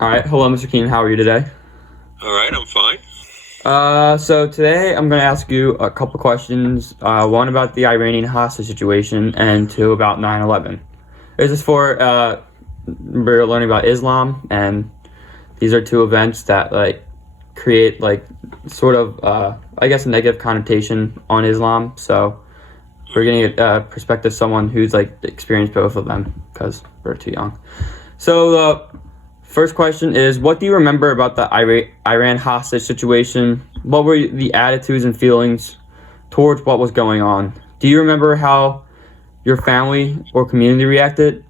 All right. Hello, Mr. Keenan. How are you today? All right, I'm fine. So today I'm going to ask you a couple questions. One about the Iranian hostage situation, and two about 9/11. This is for we're learning about Islam, and these are two events that create sort of I guess a negative connotation on Islam. So we're getting a perspective of someone who's experienced both of them because we're too young. So the first question is, what do you remember about the Iran hostage situation? What were the attitudes and feelings towards what was going on? Do you remember how your family or community reacted?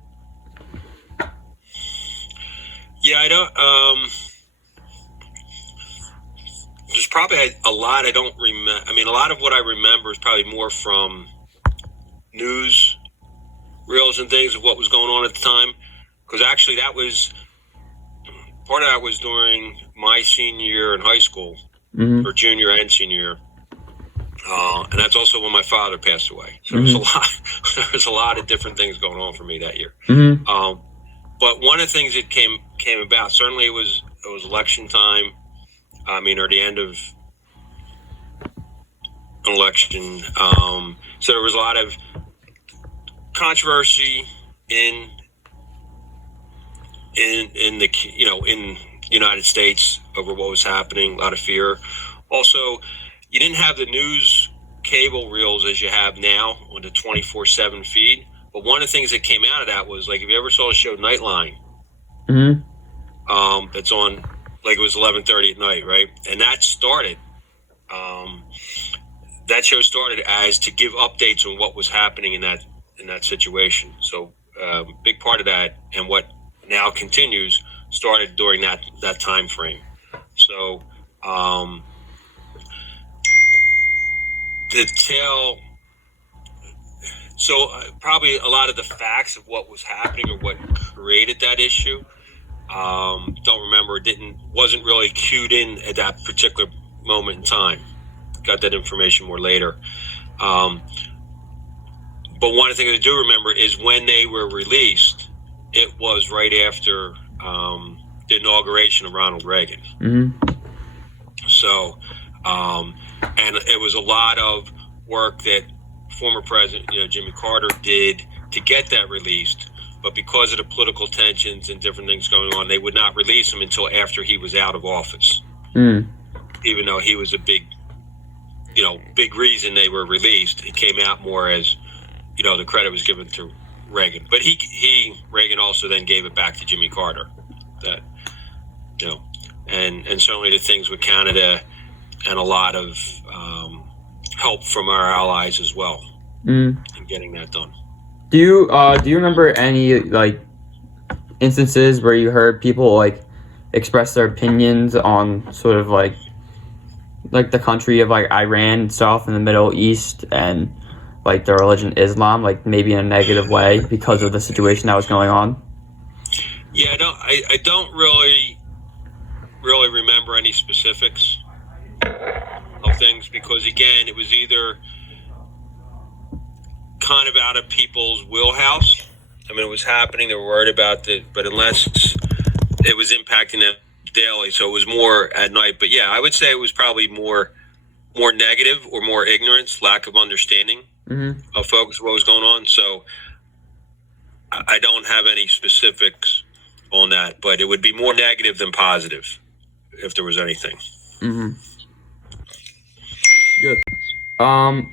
Yeah, I don't. There's probably a lot I don't remember. I mean, a lot of what I remember is probably more from news reels and things of what was going on at the time. Because actually, that was part of that was during my senior year in high school, or junior and senior year. And that's also when my father passed away. So there was a lot. There was a lot of different things going on for me that year. But one of the things that came about, certainly it was election time. I mean, or the end of an election. So there was a lot of controversy in the in the United States over what was happening. A lot of fear. Also, you didn't have the news cable reels as you have now on the 24/7 feed. But one of the things that came out of that was, like, if you ever saw the show Nightline, that's on, like, it was 11:30 at night, right? And that started, that show started as to give updates on what was happening in that situation. So big part of that, and what now continues, started during that time frame. So the tale. So probably a lot of the facts of what was happening or what created that issue, don't remember. Wasn't really cued in at that particular moment in time. Got that information more later. But one of the things I do remember is when they were released, it was right after the inauguration of Ronald Reagan. So, and it was a lot of work that former president, Jimmy Carter, did to get that released, but because of the political tensions and different things going on, they would not release him until after he was out of office. Even though he was a big reason they were released, it came out more as, the credit was given to Reagan. But Reagan also then gave it back to Jimmy Carter. That, and certainly the things with Canada and a lot of help from our allies as well in getting that done. Do you remember any instances where you heard people express their opinions on sort of like the country of Iran itself in the Middle East and their religion Islam, maybe in a negative way because of the situation that was going on? Yeah, I don't really remember any specifics of things, because again, it was either kind of out of people's wheelhouse. I mean, it was happening, they were worried about it, but unless it was impacting them daily, so it was more at night. But yeah, I would say it was probably more negative, or more ignorance, lack of understanding of folks what was going on. So I don't have any specifics on that, but it would be more negative than positive if there was anything. Good.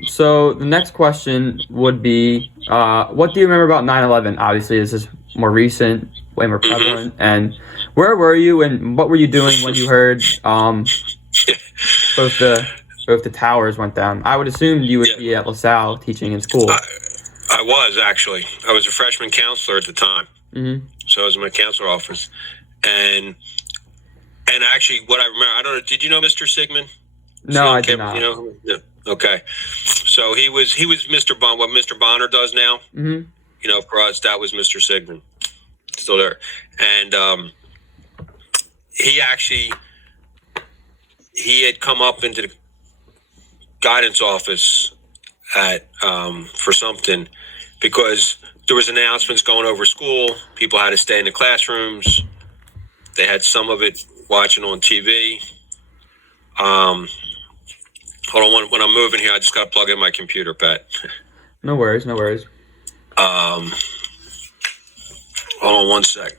So the next question would be, what do you remember about 9/11? Obviously, this is more recent, way more prevalent. And where were you, and what were you doing when you heard both the towers went down? I would assume you would be at LaSalle teaching in school. I was, actually. I was a freshman counselor at the time. So I was in my counselor office. And actually, what I remember, I don't know, did you know Mr. Sigmund? No, I did not. No. Okay. So he was Mr. Bonner, what Mr. Bonner does now. For us, that was Mr. Sigmund. Still there. And he had come up into the guidance office for something, because there was announcements going over school. People had to stay in the classrooms. They had some of it watching on TV. Hold on, when I'm moving here, I just got to plug in my computer, Pat. No worries, no worries. Hold on one sec.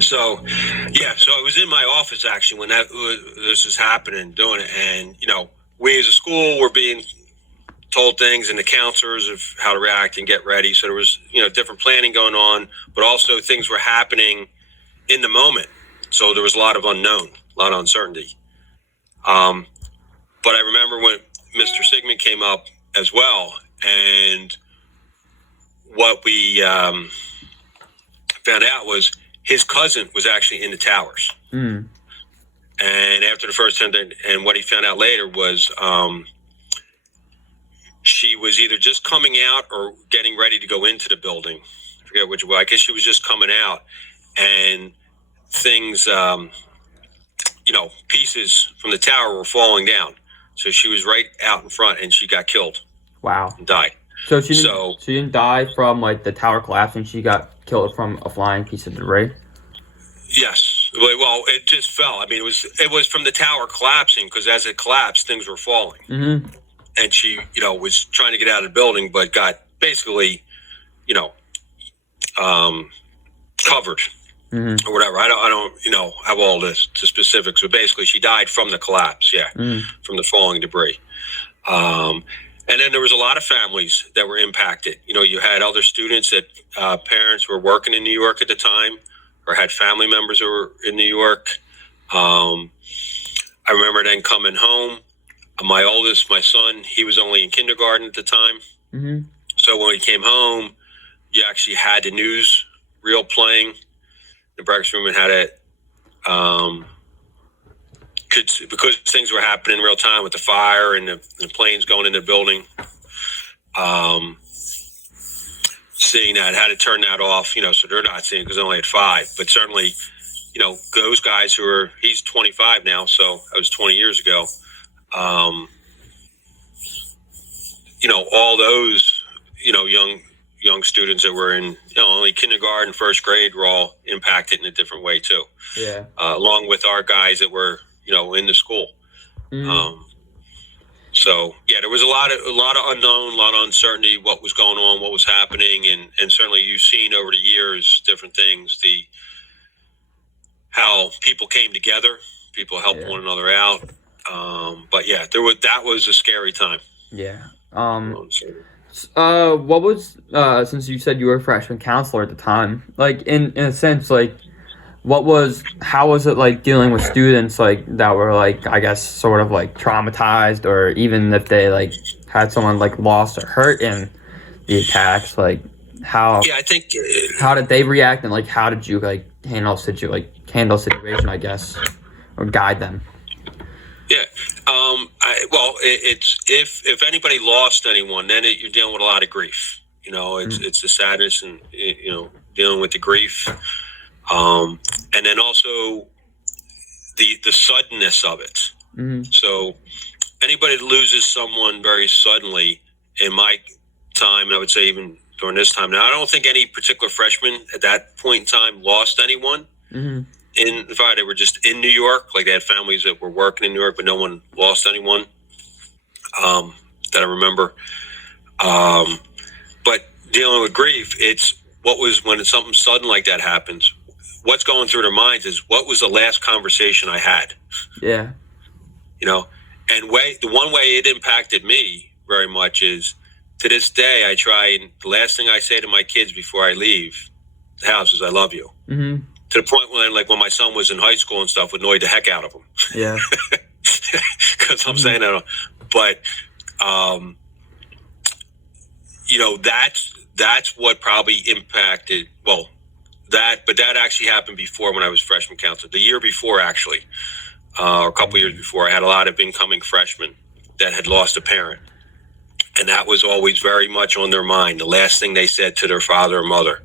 So I was in my office actually when this was happening, doing it, and we as a school were being told things, and the counselors of how to react and get ready. So there was different planning going on, but also things were happening in the moment. So there was a lot of unknown, a lot of uncertainty. But I remember when Mr. Sigmund came up as well, and what we found out was his cousin was actually in the towers. Mm. And after the first time, and what he found out later was she was either just coming out or getting ready to go into the building. I forget which way. I guess she was just coming out, and things, pieces from the tower were falling down. So she was right out in front, and she got killed. Wow. And died. So she didn't die from like the tower collapsing. She got killed from a flying piece of debris. Yes. Well, it just fell. I mean, it was from the tower collapsing, because as it collapsed, things were falling. Mm-hmm. And she, was trying to get out of the building, but got basically, covered. Mm-hmm. Or whatever. I don't, have all the specifics, but basically she died from the collapse. Yeah. Mm. From the falling debris. And then there was a lot of families that were impacted. You had other students that parents were working in New York at the time, or had family members who were in New York. I remember then coming home. My oldest, my son, he was only in kindergarten at the time. Mm-hmm. So when we came home, you actually had the newsreel playing. The breakfast room, and had it, because things were happening in real time with the fire and the planes going in the building. Seeing that, had to turn that off, so they're not seeing, because they only had 5. But certainly, those guys he's 25 now, so that was 20 years ago. All those, young students that were in only kindergarten, first grade were all impacted in a different way too. Yeah. Along with our guys that were in the school. Mm-hmm. So yeah, there was a lot of unknown, a lot of uncertainty, what was going on, what was happening, and certainly you've seen over the years different things, how people came together, people helped one another out. But yeah, that was a scary time. Yeah. What was since you said you were a freshman counselor at the time, like in a sense, like how was it like dealing with students like that were like, I guess, sort of like traumatized, or even if they like had someone like lost or hurt in the attacks, like how did they react, and like how did you like handle situation, I guess, or guide them? Yeah. It's if anybody lost anyone, then you're dealing with a lot of grief. It's the sadness, and dealing with the grief, and then also the suddenness of it. Mm-hmm. So anybody that loses someone very suddenly, in my time, and I would say even during this time now, I don't think any particular freshman at that point in time lost anyone. Mm-hmm. In fact, they were just in New York. Like, they had families that were working in New York, but no one lost anyone that I remember. But dealing with grief, it's when something sudden like that happens, what's going through their minds is, what was the last conversation I had? Yeah. And the one way it impacted me very much is, to this day, I try, and the last thing I say to my kids before I leave the house is, I love you. Mm-hmm. To the point when my son was in high school and stuff, would annoy the heck out of him. Yeah. Because I'm saying that. But, that's what probably impacted, but that actually happened before, when I was freshman counselor. The year before, actually, or a couple years before, I had a lot of incoming freshmen that had lost a parent. And that was always very much on their mind. The last thing they said to their father or mother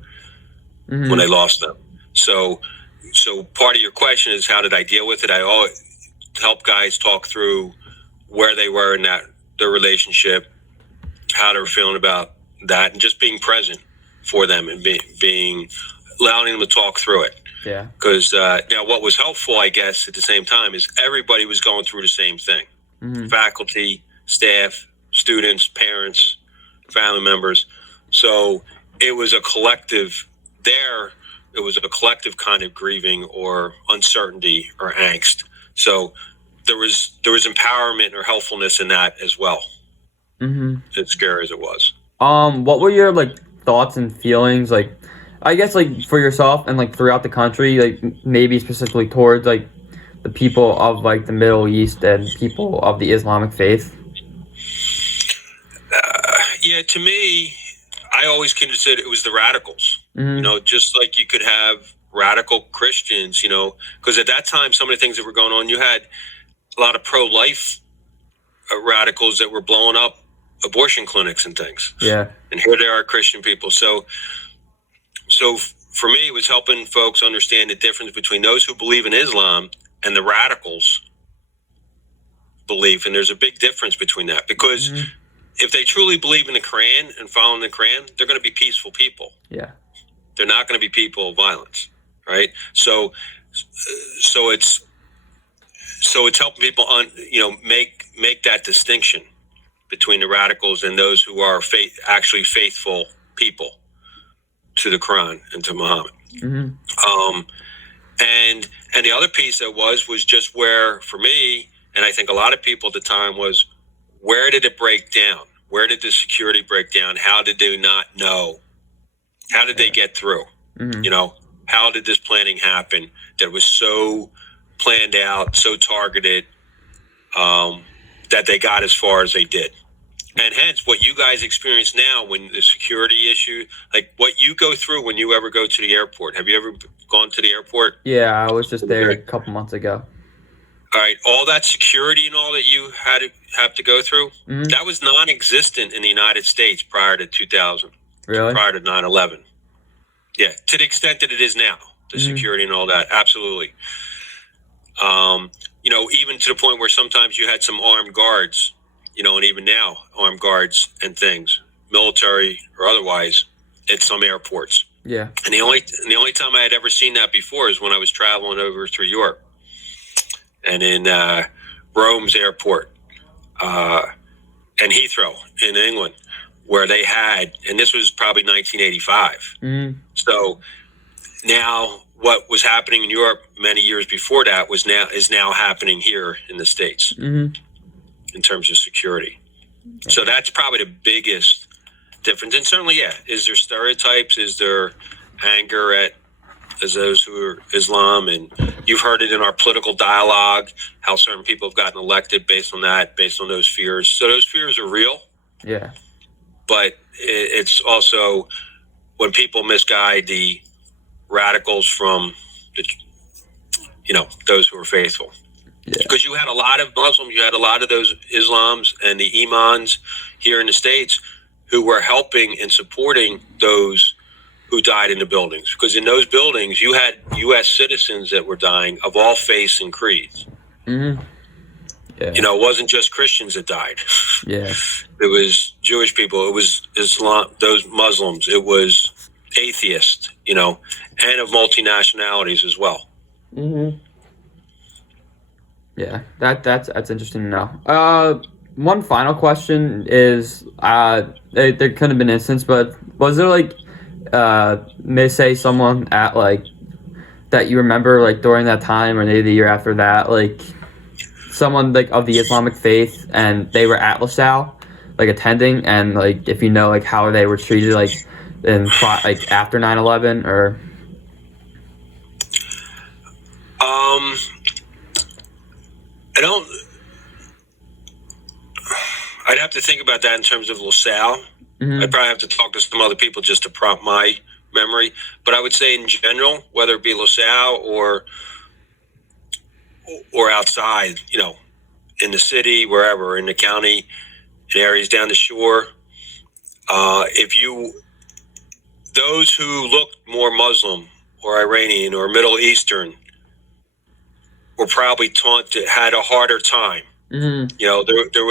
when they lost them. So part of your question is, how did I deal with it? I always help guys talk through where they were in their relationship, how they're feeling about that, and just being present for them and being allowing them to talk through it. Yeah. Because what was helpful, I guess, at the same time, is everybody was going through the same thing. Faculty, staff, students, parents, family members. So it was a collective there. It was a collective kind of grieving or uncertainty or angst. So there was empowerment or helpfulness in that as well. As scary as it was. What were your like thoughts and feelings, like, I guess, like, for yourself and like throughout the country, like maybe specifically towards like the people of like the Middle East and people of the Islamic faith? Yeah, to me, I always considered it was the radicals. You know, just like you could have radical Christians, you know, because at that time, some of the things that were going on, you had a lot of pro-life radicals that were blowing up abortion clinics and things. Yeah. And here there are Christian people. So for me, it was helping folks understand the difference between those who believe in Islam and the radicals believe. And there's a big difference between that, because if they truly believe in the Quran and following the Quran, they're going to be peaceful people. Yeah. They're not going to be people of violence, right? So it's helping people make that distinction between the radicals and those who are actually faithful people to the Quran and to Muhammad. And the other piece that was just where, for me, and I think a lot of people at the time, was where did it break down? Where did the security break down? How did they not know? How did they get through? You know, how did this planning happen that was so planned out, so targeted, that they got as far as they did? And hence, what you guys experience now, when the security issue, like what you go through when you ever go to the airport. Have you ever gone to the airport? Yeah, I was just there a couple months ago. All right, all that security and all that you have to go through, that was non-existent in the United States prior to 2000. Really? Prior to 9/11. Yeah, to the extent that it is now, the security and all that, absolutely. You know, even to the point where sometimes you had some armed guards, you know, and even now, armed guards and things, military or otherwise, at some airports. Yeah. And the only time I had ever seen that before is when I was traveling over through Europe, and in Rome's airport, and Heathrow in England, where they had, and this was probably 1985. So now what was happening in Europe many years before that is now happening here in the States in terms of security. So that's probably the biggest difference. And certainly, yeah, is there stereotypes? Is there anger at those who are Islam? And you've heard it in our political dialogue, how certain people have gotten elected based on that, based on those fears. So those fears are real. Yeah. But it's also when people misguide the radicals from those who are faithful. Because you had a lot of Muslims, you had a lot of those Islams and the Imams here in the States who were helping and supporting those who died in the buildings. Because in those buildings, you had U.S. citizens that were dying of all faiths and creeds. Yeah. You know, it wasn't just Christians that died. Yeah. It was Jewish people. It was Islam, those Muslims. It was atheists, you know, and of multinationalities as well. Yeah, that's interesting to know. One final question is, there could have been instance, but was there like, may say someone at like that you remember like during that time or maybe the year after that, like someone like of the Islamic faith and they were at LaSalle, like attending, and like if you know like how they were treated like like after 9/11 or. I'd have to think about that in terms of LaSalle. I'd probably have to talk to some other people just to prompt my memory. But I would say in general, whether it be LaSalle or outside, you know, in the city, wherever, in the county, in areas down the shore, those who looked more Muslim or Iranian or Middle Eastern were probably had a harder time. You know, there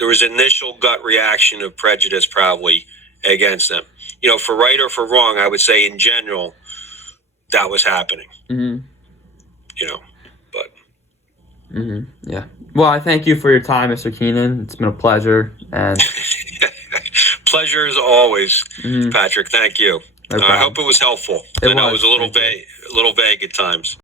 there was initial gut reaction of prejudice probably against them. For right or for wrong, I would say in general that was happening. Mm-hmm. But Yeah. Well, I thank you for your time, Mr. Keenan. It's been a pleasure. And pleasure as always, Mhm. Patrick. Thank you. No I problem. hope it was helpful. It I know it was. was a little Thank you. vague at times.